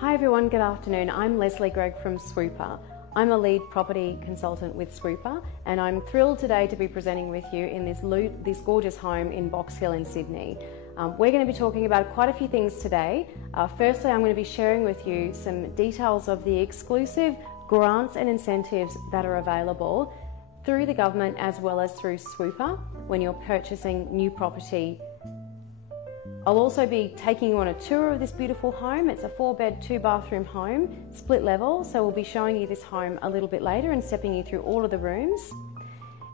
Hi everyone, good afternoon. I'm Leslie Gregg from Swooper. I'm a lead property consultant with Swooper, and I'm thrilled today to be presenting with you in this gorgeous home in Box Hill in Sydney. We're going to be talking about quite a few things today. Firstly, I'm going to be sharing with you some details of the exclusive grants and incentives that are available through the government as well as through Swooper when you're purchasing new property. I'll also be taking you on a tour of this beautiful home. It's a 4-bed, 2-bathroom home, split level, so we'll be showing you this home a little bit later and stepping you through all of the rooms.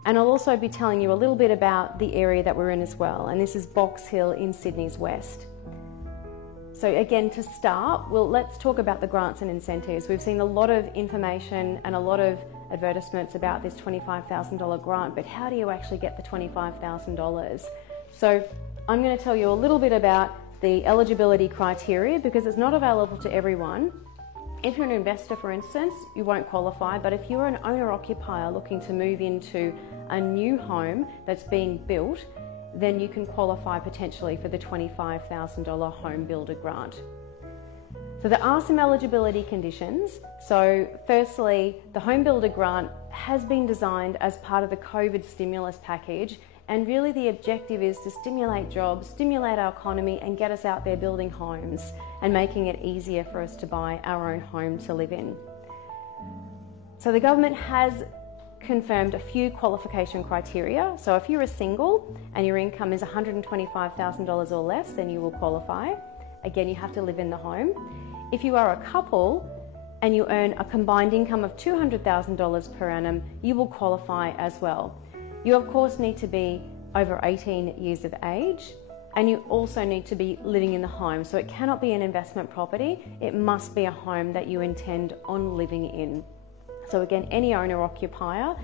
And I'll also be telling you a little bit about the area that we're in as well, and this is Box Hill in Sydney's west. So again, to start, let's talk about the grants and incentives. We've seen a lot of information and a lot of advertisements about this $25,000 grant, but how do you actually get the $25,000? So I'm going to tell you a little bit about the eligibility criteria because it's not available to everyone. If you're an investor, for instance, you won't qualify, but if you're an owner-occupier looking to move into a new home that's being built, then you can qualify potentially for the $25,000 Home Builder Grant. So there are some eligibility conditions. So firstly, the Home Builder Grant has been designed as part of the COVID stimulus package, and really the objective is to stimulate jobs, stimulate our economy and get us out there building homes and making it easier for us to buy our own home to live in. So the government has confirmed a few qualification criteria. So if you're a single and your income is $125,000 or less, then you will qualify. Again, you have to live in the home. If you are a couple and you earn a combined income of $200,000 per annum, you will qualify as well. You of course need to be over 18 years of age, and you also need to be living in the home. So it cannot be an investment property, it must be a home that you intend on living in. So again, any owner occupier,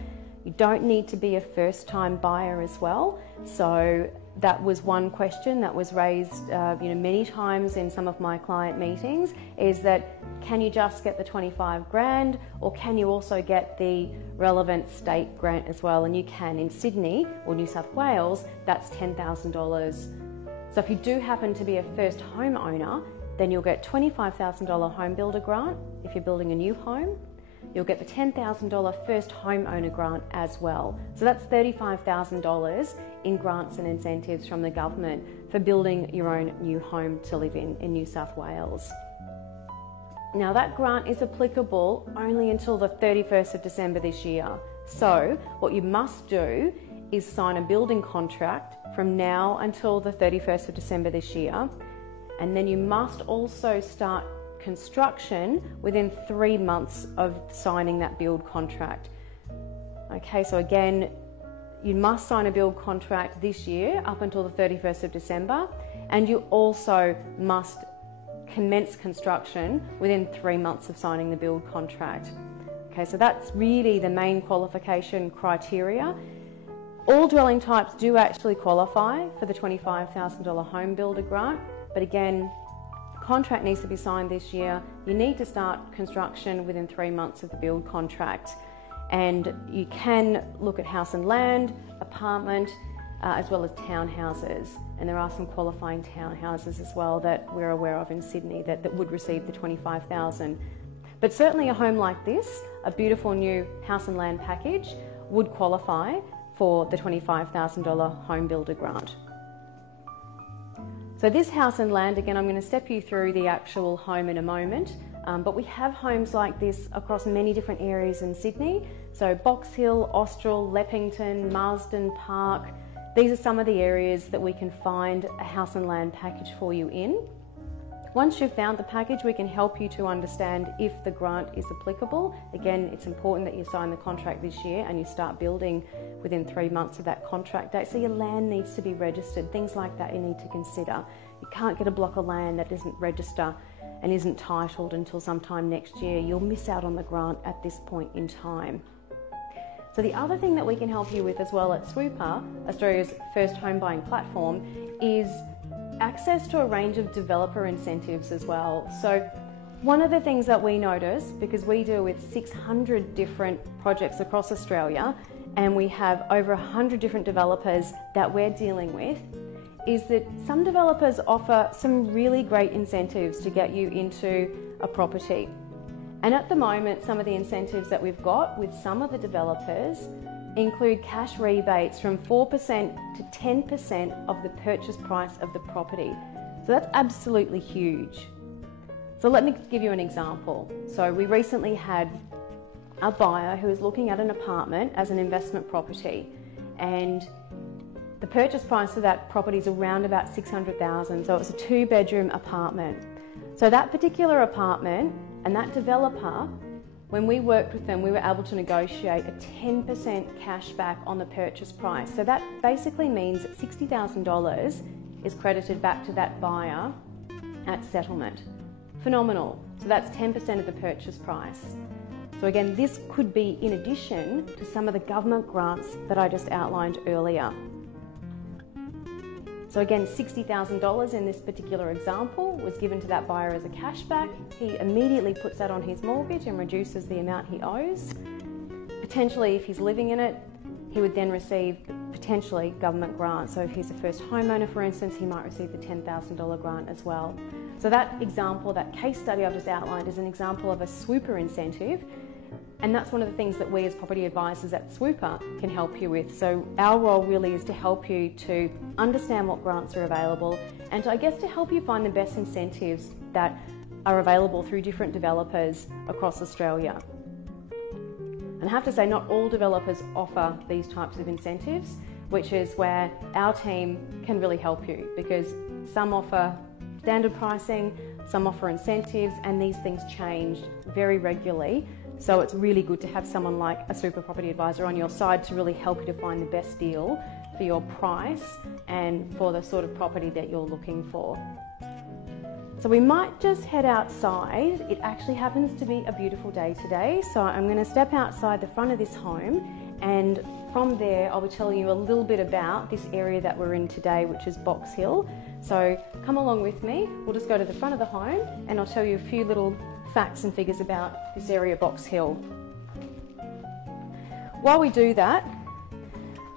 you don't need to be a first time buyer as well. So that was one question that was raised many times in some of my client meetings, is that can you just get the 25 grand or can you also get the relevant state grant as well? And you can. In Sydney or New South Wales, that's $10,000. So if you do happen to be a first home owner, then you'll get $25,000 Home Builder Grant if you're building a new home. You'll get the $10,000 first homeowner grant as well. So that's $35,000 in grants and incentives from the government for building your own new home to live in New South Wales. Now that grant is applicable only until the 31st of December this year. So what you must do is sign a building contract from now until the 31st of December this year. And then you must also start construction within 3 months of signing that build contract. Okay, so again, you must sign a build contract this year up until the 31st of December, and you also must commence construction within 3 months of signing the build contract. Okay, so that's really the main qualification criteria. All dwelling types do actually qualify for the $25,000 Home Builder Grant, but again, contract needs to be signed this year. You need to start construction within 3 months of the build contract. And you can look at house and land, apartment, as well as townhouses. And there are some qualifying townhouses as well that we're aware of in Sydney that would receive the $25,000. But certainly a home like this, a beautiful new house and land package, would qualify for the $25,000 Home Builder Grant. So this house and land, again, I'm going to step you through the actual home in a moment, but we have homes like this across many different areas in Sydney. So Box Hill, Austral, Leppington, Marsden Park, these are some of the areas that we can find a house and land package for you in. Once you've found the package, we can help you to understand if the grant is applicable. Again, it's important that you sign the contract this year and you start building within 3 months of that contract date. So your land needs to be registered, things like that you need to consider. You can't get a block of land that doesn't register and isn't titled until sometime next year. You'll miss out on the grant at this point in time. So the other thing that we can help you with as well at Swooper, Australia's first home buying platform, is access to a range of developer incentives as well. So one of the things that we notice, because we deal with 600 different projects across Australia and we have over 100 different developers that we're dealing with, is that some developers offer some really great incentives to get you into a property. And at the moment, some of the incentives that we've got with some of the developers include cash rebates from 4% to 10% of the purchase price of the property. So that's absolutely huge. So let me give you an example. So we recently had a buyer who was looking at an apartment as an investment property, and the purchase price of that property is around about $600,000. So it was a 2-bedroom apartment. So that particular apartment and that developer, when we worked with them, we were able to negotiate a 10% cash back on the purchase price. So that basically means that $60,000 is credited back to that buyer at settlement. Phenomenal. So that's 10% of the purchase price. So again, this could be in addition to some of the government grants that I just outlined earlier. So again, $60,000 in this particular example was given to that buyer as a cashback. He immediately puts that on his mortgage and reduces the amount he owes. Potentially, if he's living in it, he would then receive potentially government grants. So if he's a first homeowner, for instance, he might receive the $10,000 grant as well. So that example, that case study I've just outlined, is an example of a swooper incentive. And that's one of the things that we as property advisors at Swooper can help you with. So our role really is to help you to understand what grants are available and I guess to help you find the best incentives that are available through different developers across Australia. And I have to say, not all developers offer these types of incentives, which is where our team can really help you, because some offer standard pricing, some offer incentives, and these things change very regularly. So it's really good to have someone like a super property advisor on your side to really help you to find the best deal for your price and for the sort of property that you're looking for. So we might just head outside. It actually happens to be a beautiful day today. So I'm going to step outside the front of this home, and from there I'll be telling you a little bit about this area that we're in today, which is Box Hill. So come along with me. We'll just go to the front of the home and I'll tell you a few little facts and figures about this area, Box Hill. While we do that,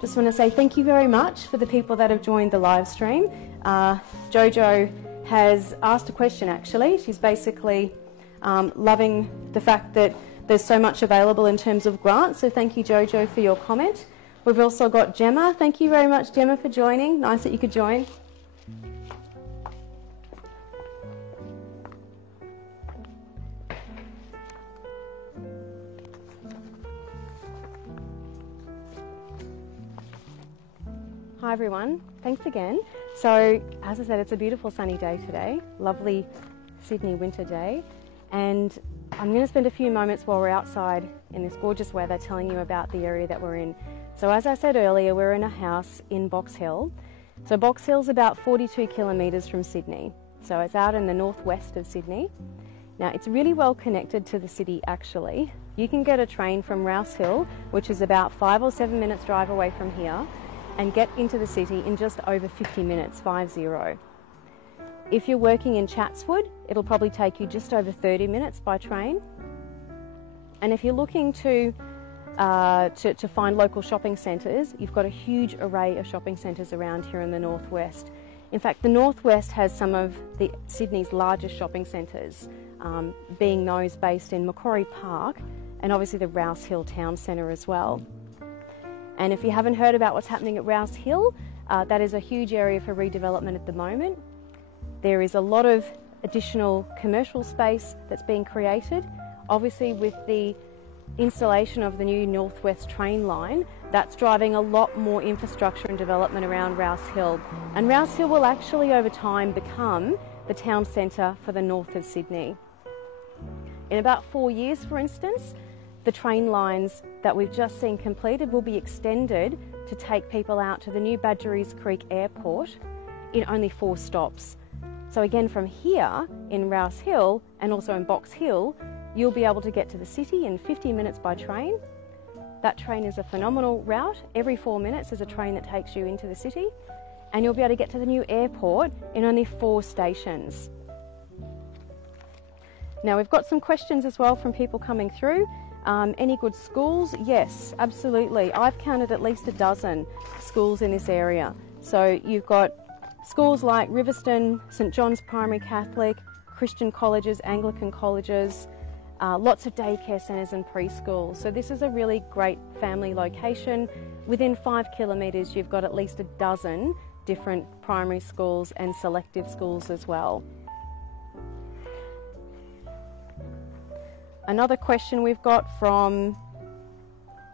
just want to say thank you very much for the people that have joined the live stream. Jojo has asked a question actually. She's basically loving the fact that there's so much available in terms of grants, so thank you Jojo for your comment. We've also got Gemma. Thank you very much Gemma for joining. Nice that you could join. Hi everyone, thanks again. So as I said, it's a beautiful sunny day today, lovely Sydney winter day, and I'm going to spend a few moments while we're outside in this gorgeous weather telling you about the area that we're in. So as I said earlier, we're in a house in Box Hill. So Box Hill's about 42 kilometres from Sydney, so it's out in the northwest of Sydney. Now it's really well connected to the city actually. You can get a train from Rouse Hill, which is about 5 or 7 minutes drive away from here, and get into the city in just over 50 minutes, 50. If you're working in Chatswood, it'll probably take you just over 30 minutes by train. And if you're looking to find local shopping centres, you've got a huge array of shopping centres around here in the northwest. In fact, the northwest has some of Sydney's largest shopping centres, being those based in Macquarie Park and obviously the Rouse Hill Town Centre as well. And if you haven't heard about what's happening at Rouse Hill, that is a huge area for redevelopment at the moment. There is a lot of additional commercial space that's being created. Obviously with the installation of the new Northwest train line, that's driving a lot more infrastructure and development around Rouse Hill. And Rouse Hill will actually over time become the town centre for the north of Sydney. In about 4 years, for instance, the train lines that we've just seen completed will be extended to take people out to the new Badgerys Creek Airport in only 4 stops. So again, from here in Rouse Hill and also in Box Hill, you'll be able to get to the city in 50 minutes by train. That train is a phenomenal route. Every 4 minutes there's a train that takes you into the city, and you'll be able to get to the new airport in only 4 stations. Now we've got some questions as well from people coming through. Any good schools? Yes, absolutely. I've counted at least a dozen schools in this area. So you've got schools like Riverston, St John's Primary Catholic, Christian colleges, Anglican colleges, lots of daycare centres and preschools. So this is a really great family location. Within 5 kilometres you've got at least a dozen different primary schools and selective schools as well. Another question we've got from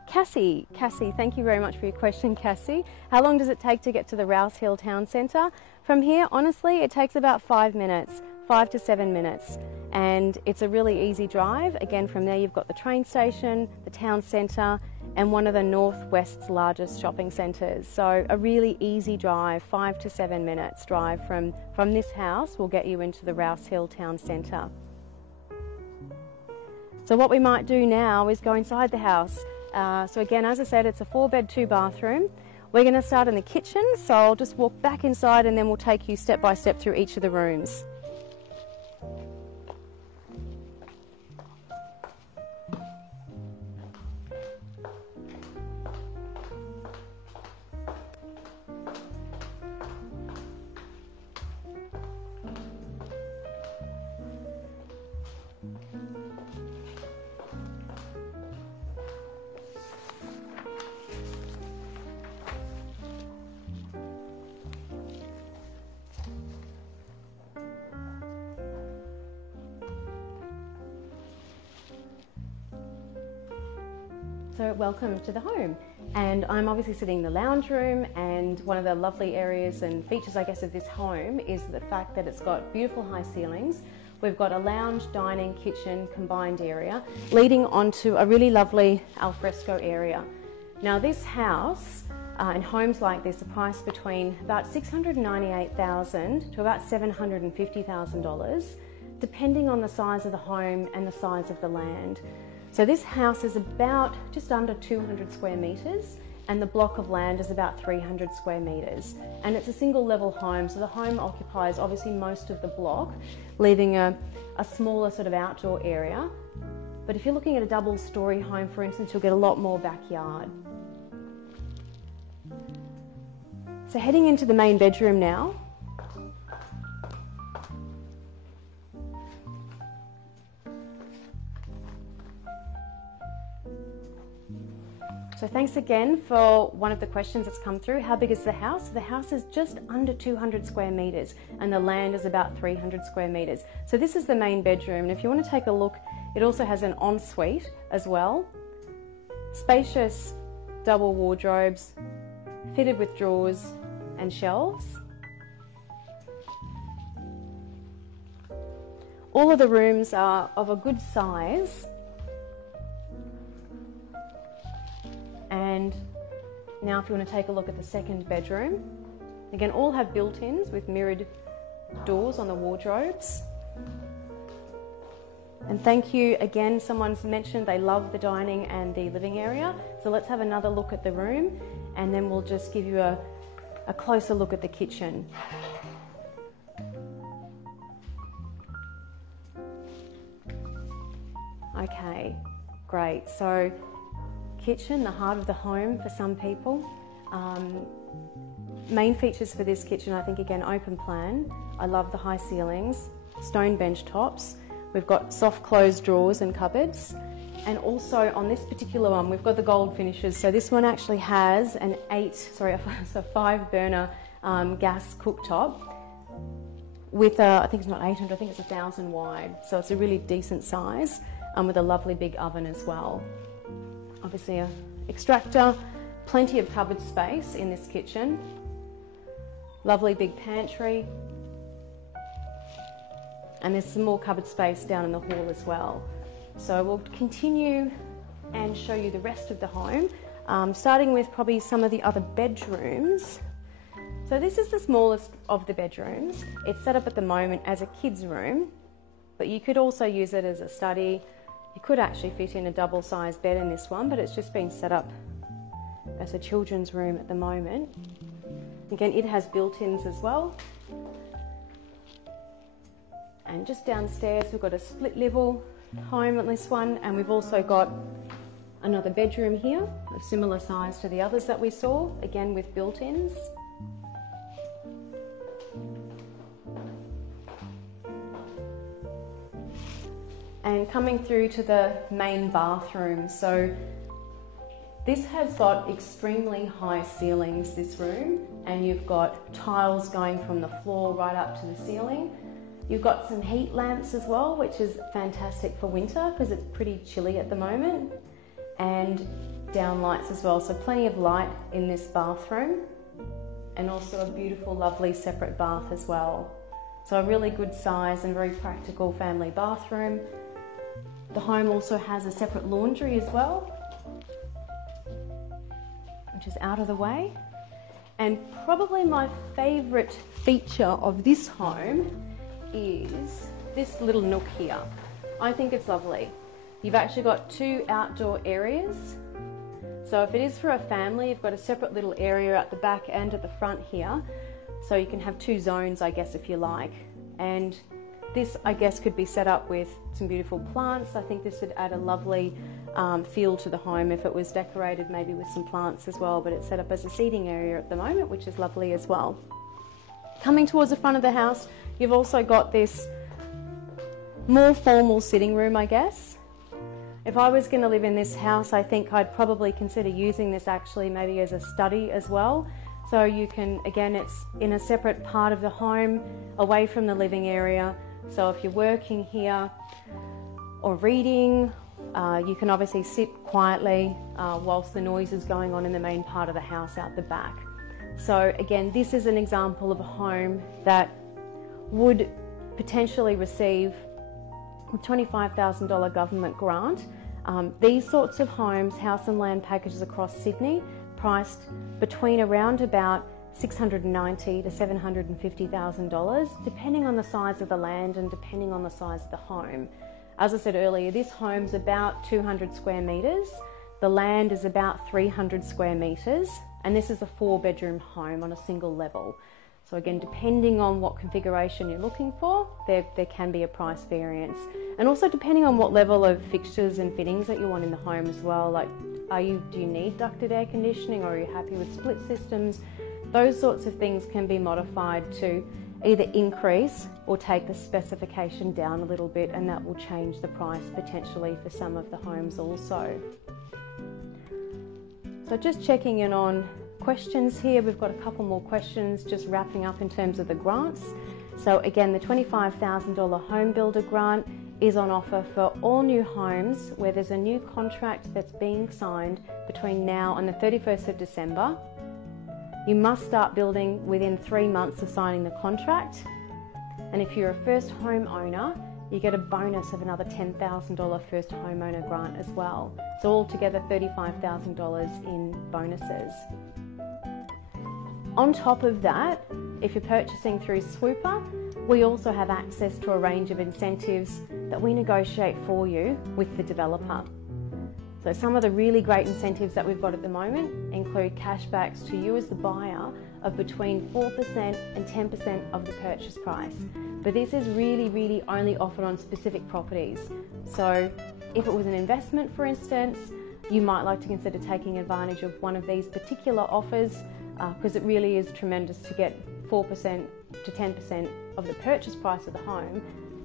Cassie. Cassie, thank you very much for your question, Cassie. How long does it take to get to the Rouse Hill Town Centre? From here, honestly, it takes about 5 minutes, 5 to 7 minutes. And it's a really easy drive. Again, from there you've got the train station, the town centre, and one of the Northwest's largest shopping centres. So a really easy drive, 5 to 7 minutes drive from this house will get you into the Rouse Hill Town Centre. So what we might do now is go inside the house. So again, as I said, it's a 4-bed, 2-bathroom. We're going to start in the kitchen, so I'll just walk back inside and then we'll take you step by step through each of the rooms. So welcome to the home, and I'm obviously sitting in the lounge room, and one of the lovely areas and features I guess of this home is the fact that it's got beautiful high ceilings. We've got a lounge, dining, kitchen combined area leading onto a really lovely alfresco area. Now this house and homes like this are priced between about $698,000 to about $750,000 depending on the size of the home and the size of the land. So this house is about just under 200 square metres and the block of land is about 300 square metres. And it's a single level home, so the home occupies obviously most of the block, leaving a smaller sort of outdoor area. But if you're looking at a double storey home, for instance, you'll get a lot more backyard. So heading into the main bedroom now. So thanks again for one of the questions that's come through. How big is the house? The house is just under 200 square metres and the land is about 300 square metres. So this is the main bedroom, and if you want to take a look, it also has an ensuite as well. Spacious double wardrobes fitted with drawers and shelves. All of the rooms are of a good size. And now if you want to take a look at the second bedroom, again, all have built-ins with mirrored doors on the wardrobes. And thank you again, someone's mentioned they love the dining and the living area. So let's have another look at the room and then we'll just give you a closer look at the kitchen. Okay, great. So kitchen, the heart of the home for some people. Main features for this kitchen, I think again, open plan. I love the high ceilings, stone bench tops. We've got soft closed drawers and cupboards. And also on this particular one, we've got the gold finishes. So this one actually has a 5 burner gas cooktop with I think it's not 800, I think it's 1,000 wide. So it's a really decent size with a lovely big oven as well. Obviously an extractor, plenty of cupboard space in this kitchen. Lovely big pantry. And there's some more cupboard space down in the hall as well. So we'll continue and show you the rest of the home, starting with probably some of the other bedrooms. So this is the smallest of the bedrooms. It's set up at the moment as a kid's room, but you could also use it as a study. You could actually fit in a double-sized bed in this one, but it's just been set up as a children's room at the moment. Again, it has built-ins as well. And just downstairs, we've got a split level home on this one, and we've also got another bedroom here, of similar size to the others that we saw, again with built-ins. and coming through to the main bathroom. So this has got extremely high ceilings, this room, and you've got tiles going from the floor right up to the ceiling. You've got some heat lamps as well, which is fantastic for winter because it's pretty chilly at the moment, and down lights as well, so plenty of light in this bathroom, and also a beautiful, lovely separate bath as well. So a really good size and very practical family bathroom. The home also has a separate laundry as well, which is out of the way. And probably my favourite feature of this home is this little nook here. I think it's lovely. You've actually got 2 outdoor areas. So if it is for a family, you've got a separate little area at the back and at the front here. So you can have 2 zones, I guess, if you like. And this, I guess, could be set up with some beautiful plants. I think this would add a lovely feel to the home if it was decorated maybe with some plants as well, but it's set up as a seating area at the moment, which is lovely as well. Coming towards the front of the house, you've also got this more formal sitting room, I guess. If I was going to live in this house, I think I'd probably consider using this actually maybe as a study as well. So you can, again, it's in a separate part of the home, away from the living area. So if you're working here or reading, you can obviously sit quietly whilst the noise is going on in the main part of the house out the back. So again, this is an example of a home that would potentially receive a $25,000 government grant. These sorts of homes, house and land packages across Sydney, priced between around about $690,000 to $750,000, depending on the size of the land and depending on the size of the home. As I said earlier, this home's about 200 square metres. The land is about 300 square metres, and this is a 4-bedroom home on a single level. So again, depending on what configuration you're looking for, there can be a price variance. And also depending on what level of fixtures and fittings that you want in the home as well. Like, do you need ducted air conditioning, or are you happy with split systems? Those sorts of things can be modified to either increase or take the specification down a little bit, and that will change the price potentially for some of the homes also. So just checking in on questions here. We've got a couple more questions just wrapping up in terms of the grants. So again, the $25,000 HomeBuilder Grant is on offer for all new homes where there's a new contract that's being signed between now and the 31st of December. You must start building within 3 months of signing the contract. And if you're a first home owner, you get a bonus of another $10,000 first homeowner grant as well. So altogether $35,000 in bonuses. On top of that, if you're purchasing through Swooper, we also have access to a range of incentives that we negotiate for you with the developer. So some of the really great incentives that we've got at the moment include cashbacks to you as the buyer of between 4% and 10% of the purchase price. But this is really only offered on specific properties. So if it was an investment, for instance, you might like to consider taking advantage of one of these particular offers, because it really is tremendous to get 4% to 10% of the purchase price of the home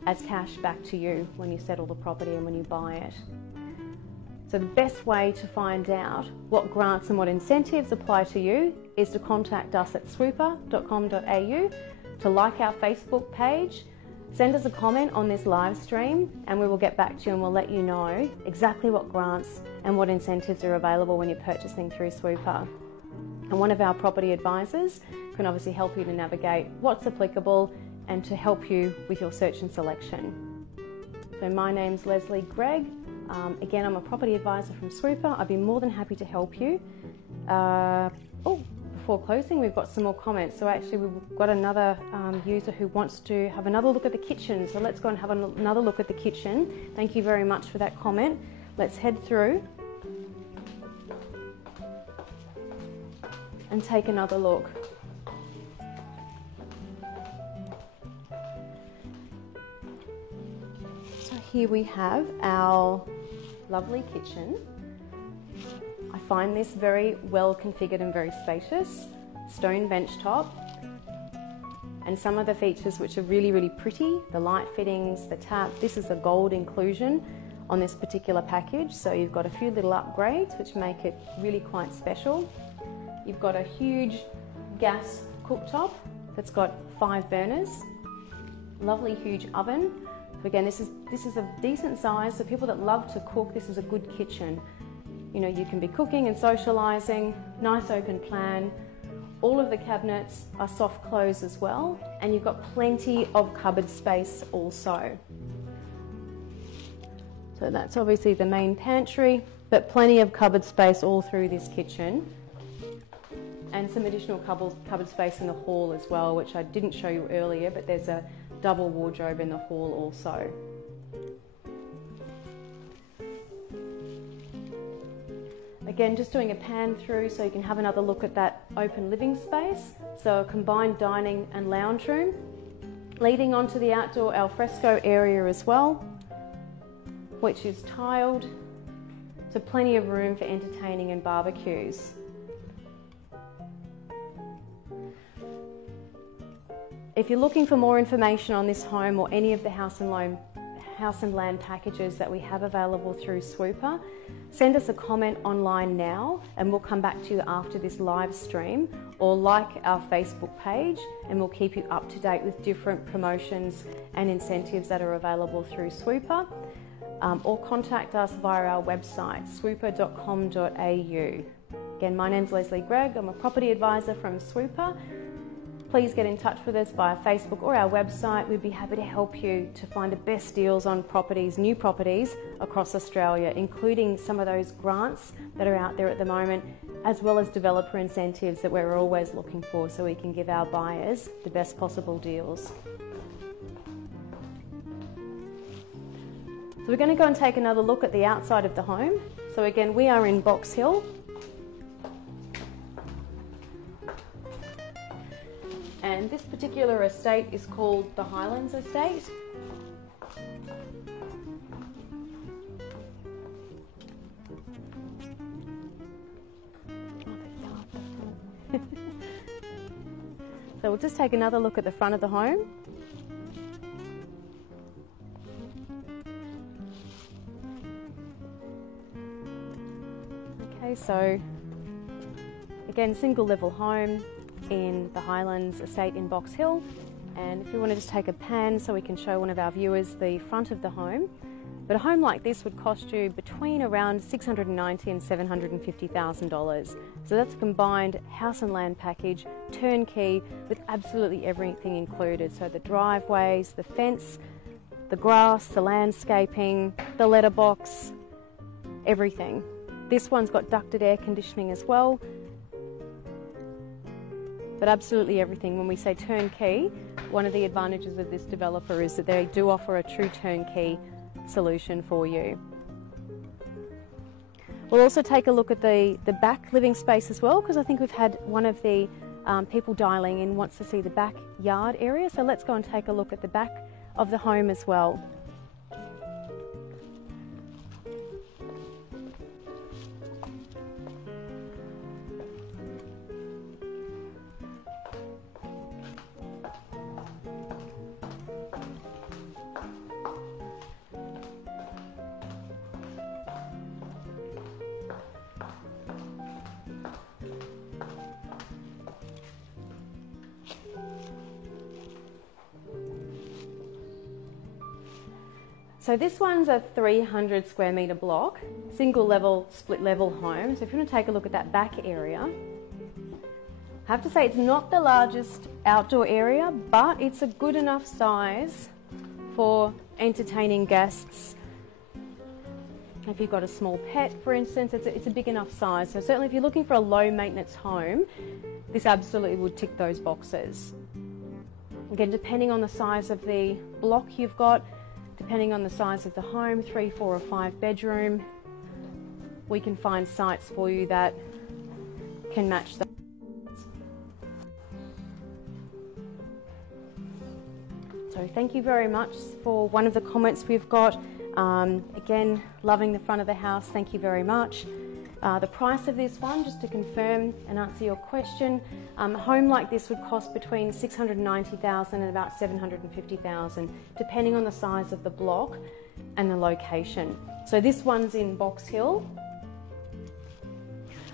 as cash back to you when you settle the property and when you buy it. So the best way to find out what grants and what incentives apply to you is to contact us at swooper.com.au, to like our Facebook page, send us a comment on this live stream, and we will get back to you and we'll let you know exactly what grants and what incentives are available when you're purchasing through Swooper. And one of our property advisors can obviously help you to navigate what's applicable and to help you with your search and selection. So my name's Leslie Gregg. Again, I'm a property advisor from Swooper. I'd be more than happy to help you. Before closing, we've got some more comments. So actually we've got another user who wants to have another look at the kitchen. So let's go and have another look at the kitchen. Thank you very much for that comment. Let's head through and take another look. So here we have our lovely kitchen. I find this very well configured and very spacious. Stone bench top. And some of the features which are really, really pretty, the light fittings, the tap, this is a gold inclusion on this particular package. So you've got a few little upgrades which make it really quite special. You've got a huge gas cooktop that's got 5 burners, lovely huge oven. So again, this is a decent size, so people that love to cook, this is a good kitchen. You know, you can be cooking and socialising, nice open plan. All of the cabinets are soft close as well, and you've got plenty of cupboard space also. So that's obviously the main pantry, but plenty of cupboard space all through this kitchen. And some additional cupboard space in the hall as well, which I didn't show you earlier, but there's a double wardrobe in the hall also. Again, just doing a pan through so you can have another look at that open living space. So a combined dining and lounge room, leading onto the outdoor alfresco area as well, which is tiled, so plenty of room for entertaining and barbecues. If you're looking for more information on this home or any of the house and land packages that we have available through Swooper, send us a comment online now and we'll come back to you after this live stream, or like our Facebook page and we'll keep you up to date with different promotions and incentives that are available through Swooper, or contact us via our website swooper.com.au. Again, my name's Leslie Gregg, I'm a property advisor from Swooper. Please get in touch with us via Facebook or our website. We'd be happy to help you to find the best deals on properties, new properties across Australia, including some of those grants that are out there at the moment, as well as developer incentives that we're always looking for so we can give our buyers the best possible deals. So we're going to go and take another look at the outside of the home. So again, we are in Box Hill. And this particular estate is called the Highlands Estate. So we'll just take another look at the front of the home. Okay, so again, single level home in the Highlands Estate in Box Hill. And if you want to just take a pan so we can show one of our viewers the front of the home. But a home like this would cost you between around $690,000 and $750,000. So that's a combined house and land package, turnkey, with absolutely everything included. So the driveways, the fence, the grass, the landscaping, the letterbox, everything. This one's got ducted air conditioning as well. But absolutely everything. When we say turnkey, one of the advantages of this developer is that they do offer a true turnkey solution for you. We'll also take a look at the back living space as well, because I think we've had one of the people dialing in wants to see the backyard area. So let's go and take a look at the back of the home as well. So this one's a 300 square metre block, single level, split level home. So if you want to take a look at that back area, I have to say it's not the largest outdoor area, but it's a good enough size for entertaining guests. If you've got a small pet, for instance, it's a big enough size. So certainly if you're looking for a low maintenance home, this absolutely would tick those boxes. Again, depending on the size of the block you've got, depending on the size of the home, 3, 4 or 5 bedroom, we can find sites for you that can match that. So thank you very much for one of the comments we've got. Again, loving the front of the house, thank you very much. The price of this one, just to confirm and answer your question, a home like this would cost between $690,000 and about $750,000, depending on the size of the block and the location. So this one's in Box Hill.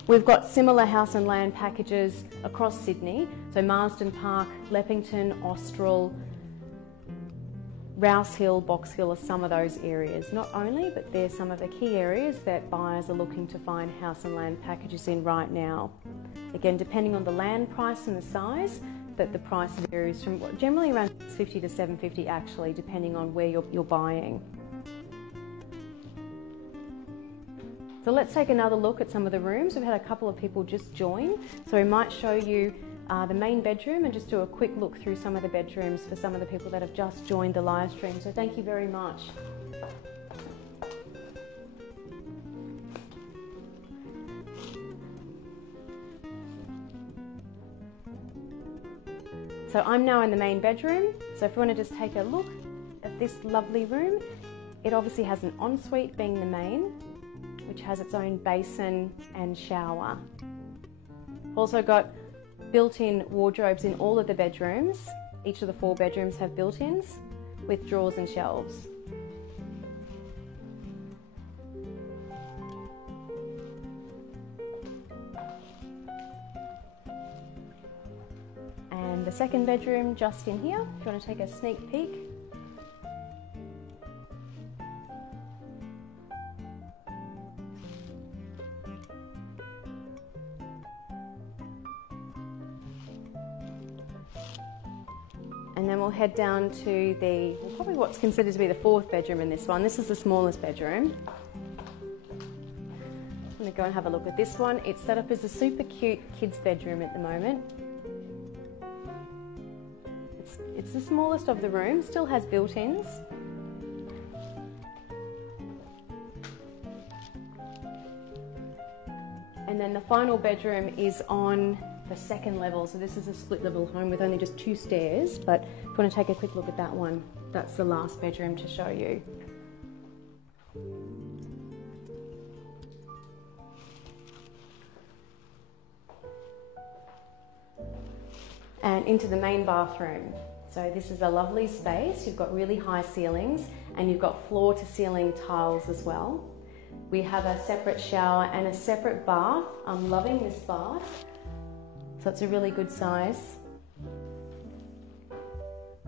We've got similar house and land packages across Sydney, so Marsden Park, Leppington, Austral, Rouse Hill, Box Hill are some of those areas. Not only, but they're some of the key areas that buyers are looking to find house and land packages in right now. Again, depending on the land price and the size, that the price varies from generally around $650 to $750 actually, depending on where you're buying. So let's take another look at some of the rooms. We've had a couple of people just join, so we might show you the main bedroom and just do a quick look through some of the bedrooms for some of the people that have just joined the live stream. So thank you very much. So I'm now in the main bedroom. So if you want to just take a look at this lovely room, it obviously has an ensuite being the main, which has its own basin and shower. Also got built-in wardrobes in all of the bedrooms. Each of the 4 bedrooms have built-ins with drawers and shelves. And the second bedroom just in here, if you want to take a sneak peek. And then we'll head down to probably what's considered to be the 4th bedroom in this one. This is the smallest bedroom. I'm going to go and have a look at this one. It's set up as a super cute kids bedroom at the moment. It's the smallest of the rooms, still has built-ins. And then the final bedroom is on the 2nd level, so this is a split level home with only just 2 stairs, but if you want to take a quick look at that one, that's the last bedroom to show you. And into the main bathroom. So this is a lovely space. You've got really high ceilings and you've got floor to ceiling tiles as well. We have a separate shower and a separate bath. I'm loving this bath. So it's a really good size.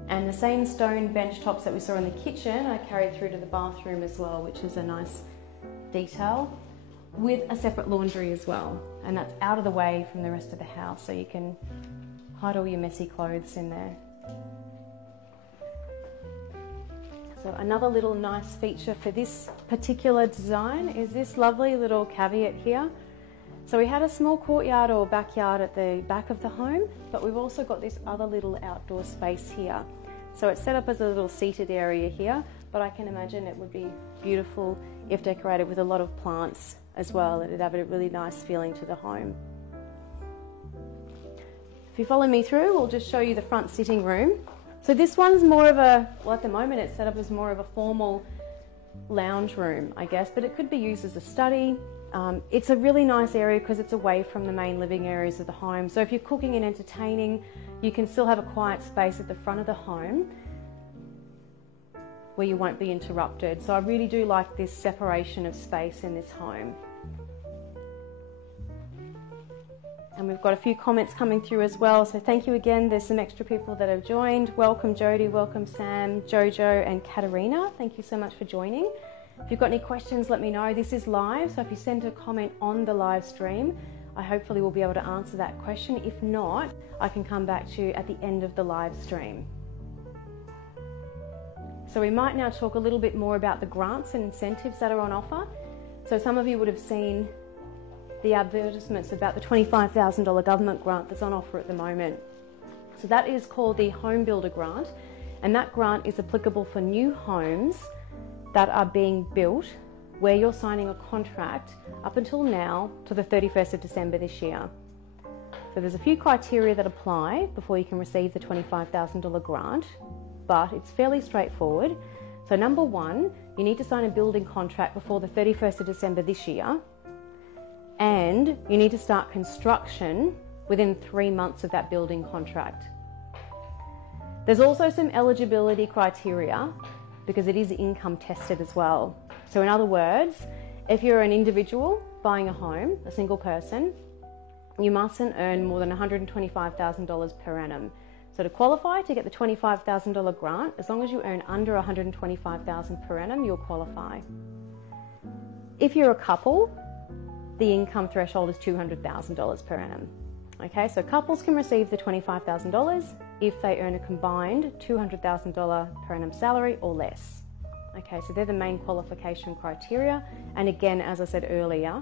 And the same stone bench tops that we saw in the kitchen, I carried through to the bathroom as well, which is a nice detail, with a separate laundry as well. And that's out of the way from the rest of the house, so you can hide all your messy clothes in there. So another little nice feature for this particular design is this lovely little caveat here. So we had a small courtyard or backyard at the back of the home, but we've also got this other little outdoor space here. So it's set up as a little seated area here, but I can imagine it would be beautiful if decorated with a lot of plants as well. It'd have a really nice feeling to the home. If you follow me through, we'll just show you the front sitting room. So this one's more of a, well, at the moment it's set up as more of a formal lounge room, I guess, but it could be used as a study. It's a really nice area because it's away from the main living areas of the home. So if you're cooking and entertaining, you can still have a quiet space at the front of the home where you won't be interrupted. So I really do like this separation of space in this home. And we've got a few comments coming through as well, so thank you again. There's some extra people that have joined. Welcome Jody, welcome Sam, Jojo and Katarina. Thank you so much for joining. If you've got any questions, let me know. This is live, so if you send a comment on the live stream, I hopefully will be able to answer that question. If not, I can come back to you at the end of the live stream. So we might now talk a little bit more about the grants and incentives that are on offer. So some of you would have seen the advertisements about the $25,000 government grant that's on offer at the moment. So that is called the HomeBuilder Grant, and that grant is applicable for new homes that are being built where you're signing a contract up until now to the 31st of December this year. So there's a few criteria that apply before you can receive the $25,000 grant, but it's fairly straightforward. So number one, you need to sign a building contract before the 31st of December this year. and you need to start construction within 3 months of that building contract. There's also some eligibility criteria because it is income tested as well. So in other words, if you're an individual buying a home, a single person, you mustn't earn more than $125,000 per annum. So to qualify to get the $25,000 grant, as long as you earn under $125,000 per annum, you'll qualify. If you're a couple, the income threshold is $200,000 per annum. Okay, so couples can receive the $25,000 if they earn a combined $200,000 per annum salary or less. Okay, so they're the main qualification criteria. And again, as I said earlier,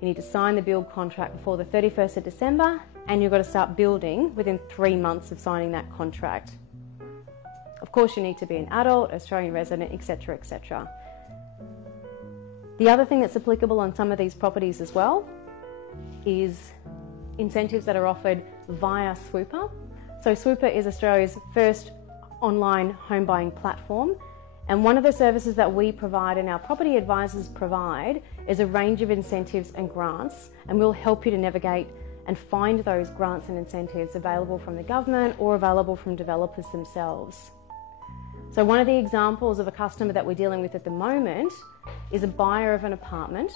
you need to sign the build contract before the 31st of December, and you've got to start building within 3 months of signing that contract. Of course, you need to be an adult, Australian resident, etc., etc. The other thing that's applicable on some of these properties as well is incentives that are offered via Swooper. So Swooper is Australia's first online home buying platform, and one of the services that we provide and our property advisors provide is a range of incentives and grants, and we'll help you to navigate and find those grants and incentives available from the government or available from developers themselves. So one of the examples of a customer that we're dealing with at the moment is a buyer of an apartment.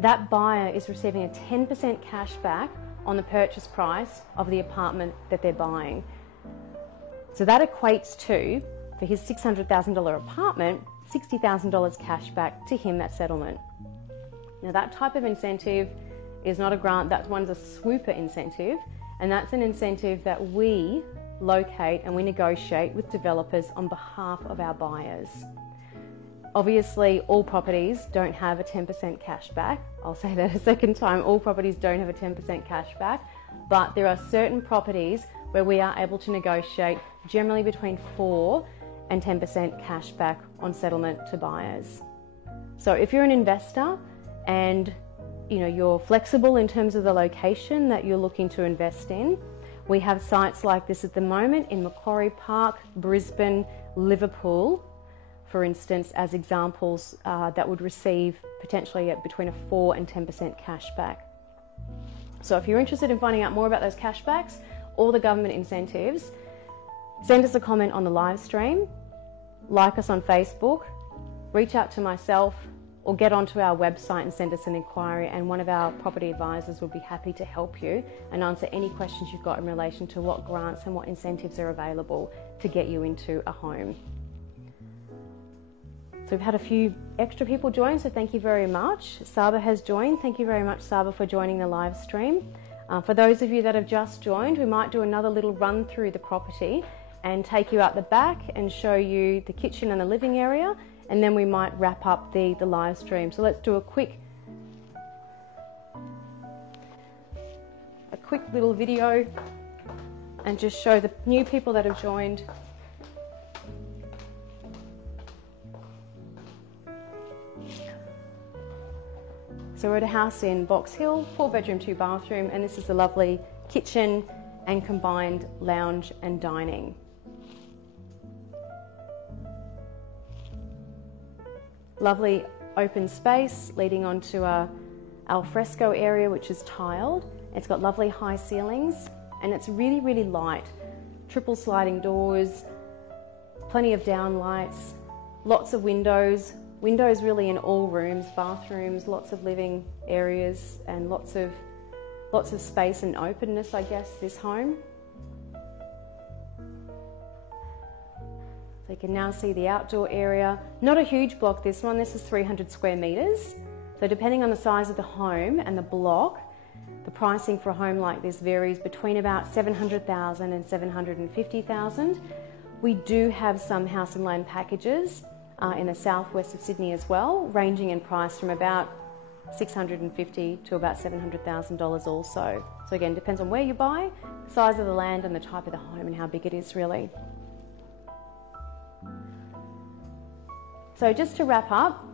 That buyer is receiving a 10% cash back on the purchase price of the apartment that they're buying. So that equates to, for his $600,000 apartment, $60,000 cash back to him at settlement. Now that type of incentive is not a grant, that one's a Swooper incentive, and that's an incentive that we locate and we negotiate with developers on behalf of our buyers. Obviously, all properties don't have a 10% cash back. I'll say that a second time, all properties don't have a 10% cash back, but there are certain properties where we are able to negotiate generally between 4 and 10% cash back on settlement to buyers. So if you're an investor and you're flexible in terms of the location that you're looking to invest in, we have sites like this at the moment in Macquarie Park, Brisbane, Liverpool, for instance, as examples that would receive potentially between a 4 and 10% cash back. So if you're interested in finding out more about those cashbacks or the government incentives, send us a comment on the live stream, like us on Facebook, reach out to myself, or get onto our website and send us an inquiry, and one of our property advisors will be happy to help you and answer any questions you've got in relation to what grants and what incentives are available to get you into a home. So we've had a few extra people join, so thank you very much. Saba has joined. Thank you very much, Saba, for joining the live stream. For those of you that have just joined, we might do another little run through the property and take you out the back and show you the kitchen and the living area, and then we might wrap up the live stream. So let's do a quick little video and just show the new people that have joined. So we're at a house in Box Hill, 4-bedroom, 2-bathroom, and this is the lovely kitchen and combined lounge and dining. Lovely open space leading onto a alfresco area which is tiled. It's got lovely high ceilings and it's really, really light. Triple sliding doors, plenty of downlights, lots of windows. Windows really in all rooms, bathrooms, lots of living areas, and lots of space and openness, I guess, this home. So you can now see the outdoor area. Not a huge block, this one. This is 300 square metres. So depending on the size of the home and the block, the pricing for a home like this varies between about $700,000 and $750,000. We do have some house and land packages in the southwest of Sydney as well, ranging in price from about $650,000 to about $700,000 also. So again, depends on where you buy, the size of the land and the type of the home and how big it is really. So just to wrap up,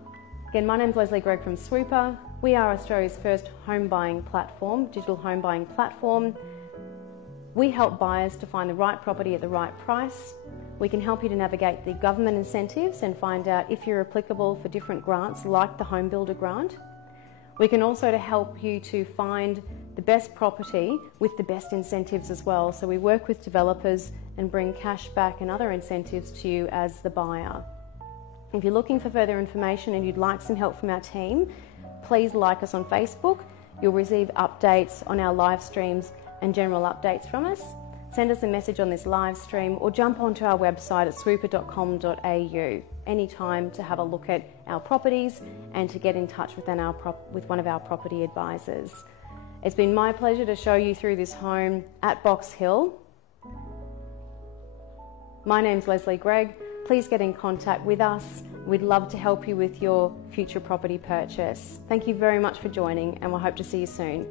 again, my name's Leslie Gregg from Swooper. We are Australia's first home buying platform, digital home buying platform. We help buyers to find the right property at the right price. We can help you to navigate the government incentives and find out if you're applicable for different grants like the HomeBuilder Grant. We can also help you to find the best property with the best incentives as well. So we work with developers and bring cash back and other incentives to you as the buyer. If you're looking for further information and you'd like some help from our team, please like us on Facebook. You'll receive updates on our live streams and general updates from us. Send us a message on this live stream or jump onto our website at swooper.com.au anytime to have a look at our properties and to get in touch with one of our property advisors. It's been my pleasure to show you through this home at Box Hill. My name's Leslie Gregg. Please get in contact with us. We'd love to help you with your future property purchase. Thank you very much for joining, and we'll hope to see you soon.